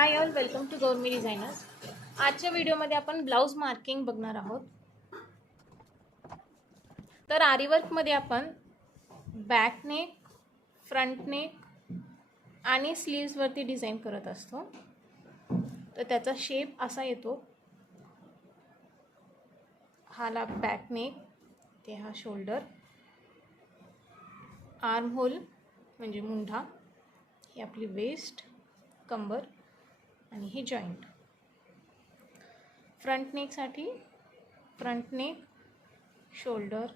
High all, welcome to Gourmi designers. आजच्या व्हिडिओमध्ये आपण ब्लाऊज मार्किंग बघणार आहोत. तर आरी वर्कमध्ये आपण बॅक नेक, फ्रंट नेक आणि स्लीव्सवरती डिझाईन करत असतो. तर त्याचा शेप असा येतो. हाला बॅक नेक, ते हा शोल्डर, आर्म होल म्हणजे मुंढा, ही आपली वेस्ट, कंबर आणि हे जॉईंट. फ्रंट नेकसाठी front neck, shoulder,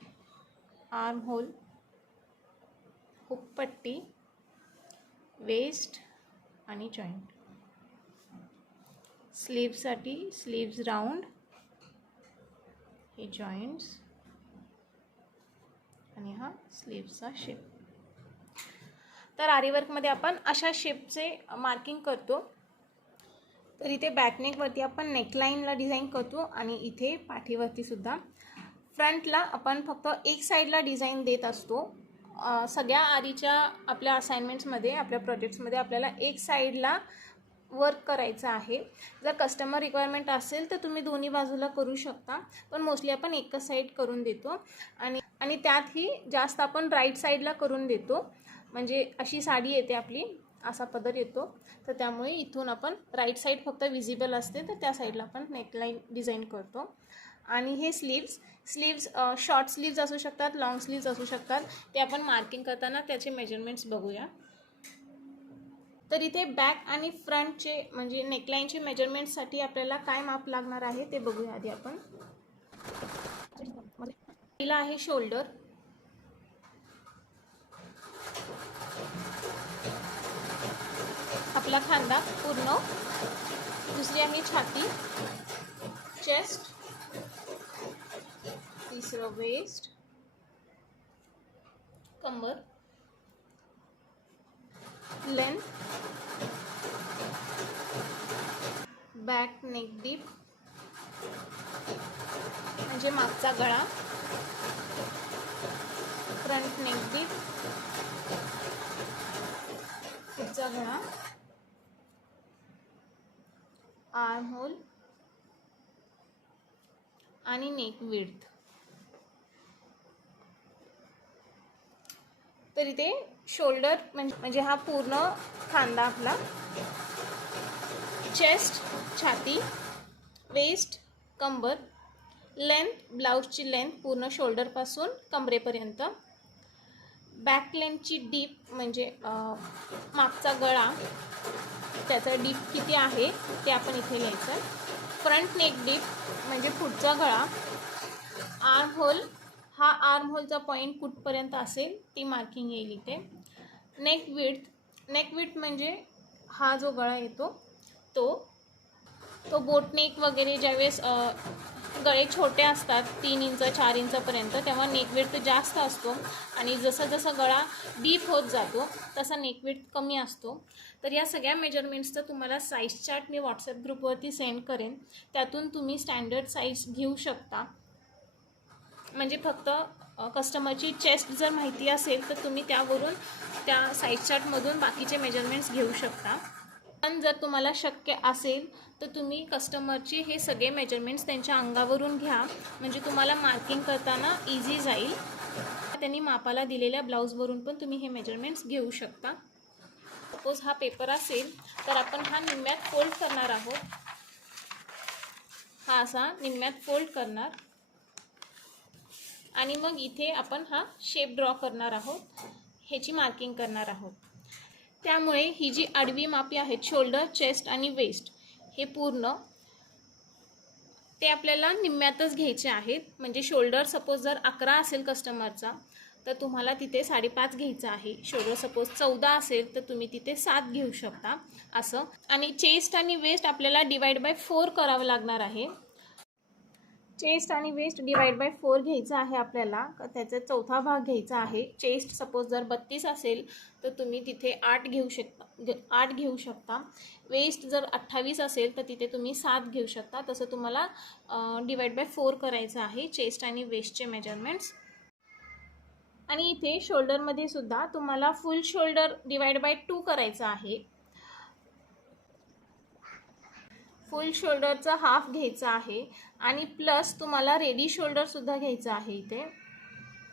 arm hole, hook पट्टी, वेस्ट आणि जॉईंट. स्लीव्ससाठी स्लीव्स राऊंड, हे जॉईंट्स आणि हा स्लीव्सचा शेप. तर आरी वर्कमध्ये आपण अशा शेपचे मार्किंग करतो. तर इथे बॅकनेकवरती आपण नेकलाईनला डिझाईन करतो आणि इथे पाठीवरती सुद्धा. फ्रंटला आपण फक्त एक साईडला डिझाईन देत असतो. सगळ्या आरीच्या आपल्या असाइनमेंट्समध्ये, आपल्या प्रोजेक्ट्समध्ये आपल्याला एक साईडला वर्क करायचं आहे. जर कस्टमर रिक्वायरमेंट असेल तर तुम्ही दोन्ही बाजूला करू शकता, पण मोस्टली आपण एकच साईड करून देतो. आणि त्यातही जास्त आपण राईट साईडला करून देतो. म्हणजे अशी साडी येते आपली, असा पदर येतो, तर त्यामुळे इथून आपण राईट साईड फक्त विजिबल असते, तर त्या साईडला आपण नेकलाईन डिझाईन करतो. आणि हे स्लीव्स शॉर्ट स्लीव्स असू शकतात, लॉंग स्लीव्स असू शकतात. ते आपण मार्किंग करताना त्याचे मेजरमेंट्स बघूया. तर इथे बॅक आणि फ्रंटचे म्हणजे नेकलाईनचे मेजरमेंट्ससाठी आपल्याला काय माप लागणार आहे ते बघूया आधी आपण. पहिला आहे शोल्डर. आपला खांदा पूर्ण. दुसरी आहे छाती, चेस्ट. तिसरं वेस्ट, कंबर, लेंथ, बॅक नेक डीप म्हणजे मागचा गळा, फ्रंट नेक डीप, पुढचा गळा, आर्म होल आणि नेक विड्थ. तर इथे शोल्डर म्हणजे हा पूर्ण खांदा आपला, चेस्ट, छाती, वेस्ट, कंबर, लेंथ, ब्लाऊजची लेंथ पूर्ण शोल्डरपासून कमरेपर्यंत, बॅक लेंथची डीप म्हणजे मागचा गळा, त्याचा डीप किती आहे ते आपण इथे लिहायचं. फ्रंट नेक डीप म्हणजे पुढचा गळा, आर्म होल, हा आर्म होलचा पॉईंट कुठपर्यंत असेल ती मार्किंग येईल इथे. नेक विड्थ म्हणजे हा जो गळा येतो तो बोट नेक वगैरे ज्यावेळेस गळे छोटे असतात 3 इंच 4 इंचपर्यंत, तेव्हा नेक विड्थ जास्त असतो. आणि जसं जसं गळा डीप होत जातो तसा नेक विड्थ कमी असतो. तर या सगळ्या मेजरमेंट्सचं तुम्हाला साईज चार्ट मी व्हॉट्सअप ग्रुपवरती सेंड करेन. त्यातून तुम्ही स्टँडर्ड साईज घेऊ शकता. म्हणजे फक्त कस्टमरची चेस्ट जर माहिती असेल तर तुम्ही त्यावरून त्या साईज चार्टमधून बाकीचे मेजरमेंट्स घेऊ शकता. पण जर तुम्हाला शक्य असेल तर तुम्ही कस्टमरचे हे सगळे मेजरमेंट्स त्यांच्या अंगावरून घ्या, म्हणजे तुम्हाला मार्किंग करताना इझी जाईल. त्यांनी मापाला दिलेल्या ब्लाऊजवरून पण तुम्ही हे मेजरमेंट्स घेऊ शकता. सपोज हा पेपर असेल तर आपण हा निम्म्यात फोल्ड करणार आहोत. हा असा निम्म्यात फोल्ड करणार आणि मग इथे आपण हा शेप ड्रॉ करणार आहोत, ह्याची मार्किंग करणार आहोत. त्यामुळे ही जी आडवी मापी आहेत शोल्डर, चेस्ट आणि वेस्ट, हे पूर्ण ते आपल्याला निम्म्यातच घ्यायचे आहेत. म्हणजे शोल्डर सपोज जर 11 असेल कस्टमरचा तर तुम्हाला तिथे 5.5 घ्यायचं आहे. शोल्डर सपोज 14 असेल तर तुम्ही तिथे 7 घेऊ शकता असं. आणि चेस्ट आणि वेस्ट आपल्याला डिवाइड बाय 4 करावं लागणार आहे. चेस्ट आणि वेस्ट डिवाइड बाय 4 घ्यायचं आहे आपल्याला, त्याचा चौथा भाग घ्यायचा आहे. चेस्ट सपोज जर 32 असेल तर तुम्ही तिथे 8 घेऊ शकता. वेस्ट जर 28 असेल तर तिथे तुम्ही 7 घेऊ शकता. तसं तुम्हाला डिवाइड बाय 4 करायचं आहे चेस्ट आणि वेस्टचे मेजरमेंट्स. आणि इथे शोल्डरमध्ये सुद्धा तुम्हाला फुल शोल्डर डिवाइड बाय 2 करायचं आहे. फुल शोल्डरचा हाफ घ्यायचा आहे आणि प्लस तुम्हाला रेडी शोल्डरसुद्धा घ्यायचं आहे. इथे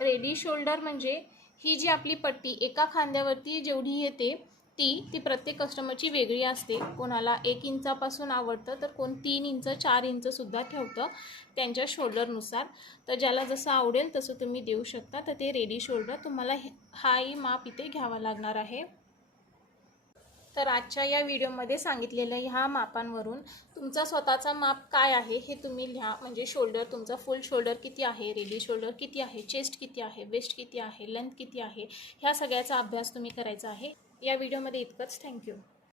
रेडी शोल्डर म्हणजे ही जी आपली पट्टी एका खांद्यावरती जेवढी येते ती प्रत्येक कस्टमरची वेगळी असते. कोणाला 1 इंचापासून आवडतं तर कोण 3 इंच 4 इंचसुद्धा ठेवतं त्यांच्या शोल्डरनुसार. तर ज्याला जसं आवडेल तसं तुम्ही देऊ शकता. तर ते रेडी शोल्डर तुम्हाला हाही माप इथे घ्यावा लागणार आहे. तर आजच्या या व्हिडिओमध्ये सांगितलेल्या ह्या मापांवरून तुमचा स्वतःचा माप काय आहे हे तुम्ही लिहा. म्हणजे शोल्डर तुमचा फुल शोल्डर किती आहे, रेडी शोल्डर किती आहे, चेस्ट किती आहे, वेस्ट किती आहे, लेंथ किती आहे, ह्या सगळ्याचा अभ्यास तुम्ही करायचा आहे. या व्हिडिओमध्ये इतकंच. थँक्यू.